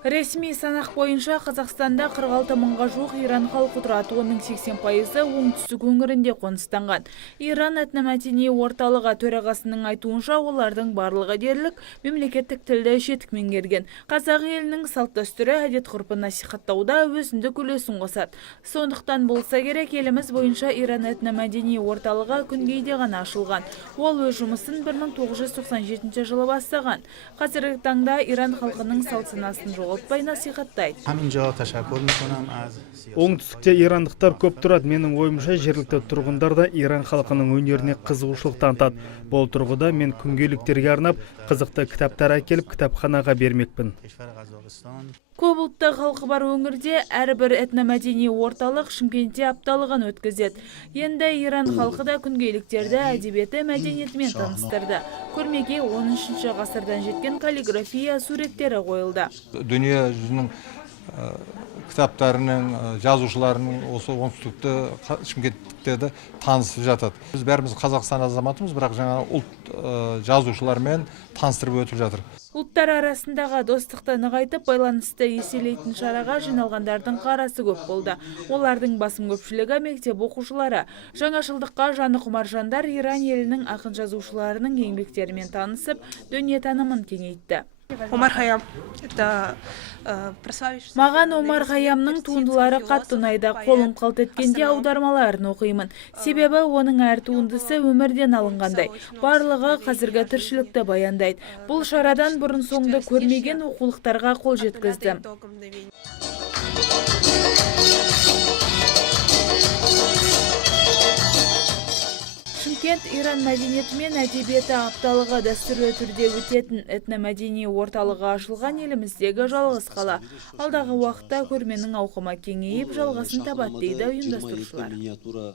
Ресми санақ бойынша Қазақстанда 46 мыңға жуық Иран халқы тұрады, оның 80%-ы оңтүстік өңірінде қоныстанған. Иран этномәдени орталығы төрағасының айтуынша, олардың барлығы дерлік мемлекеттік тілді жетік меңгерген. Қазақ елінің салт-дәстүрі, әдет-ғұрпын насихаттауда өзіндік үлесін қосады. Сондықтан болса керек, еліміз бойынша Иран этномәдени орталығы күнгейде ғана ашылған. Ол өз жұмысын 1997 жылы бастаған. Қазіргі таңда Иран халқының салт-санасын жоғалтпай насихаттайды. Оңтүстікте ирандықтар көп тұрады. Менің ойымша, жергілікті тұрғындар да Иран халқының өнеріне қызығушылық танытады. Бұл тұрғыда мен күнгейліктерге арнап қызықты кітаптар әкеліп кітапханаға бермекпін. Көп ұлтты халқы бар өңірде әрбір этномәдени орталық Шымкентте апталығын өткізеді. Енді Иран халқы да күнгейліктерді әдебиеті мәдениетімен таныстырды. Көрмеге 13 ғасырдан жеткен каллиграфия суреттері қойылды. Дүние жүзінің кітаптарының, жазушыларының осы оңтүстікті, Шымкенттіктерді танысып жатады. Біз бәріміз Қазақстан азаматымыз, бірақ жаңа ұлт жазушылармен таныстырып өтіп жатыр. Ұлттар арасындағы достықты нығайтып, байланысты еселейтін шараға жиналғандардың қарасы көп болды. Олардың басым көпшілігі мектеп оқушылары. Жаңашылдыққа жаны құмар жандар Иран елінің ақын жазушыларының еңбектерімен танысып, дүниетанымын кеңейтті. Омар Хайям. Маған Омар Хайямның туындылары қатты ұнайды. Қолым қалт еткенде аудармаларын оқимын. Себебі оның әр туындысы өмірден алынғандай. Барлығы қазіргі тіршілікті баяндайды. Бұл шарадан бұрын соңды көрмеген оқулықтарға қол жеткізді. Шымкент Иран мәдениеті мен әдебиеті апталығы дәстүрлі түрде өтетін этномәдени орталығы ашылған еліміздегі жалғыз қала. Алдағы уақытта көрменің ауқымы кеңейіп жалғасын табады дейді ұйымдастырушылар.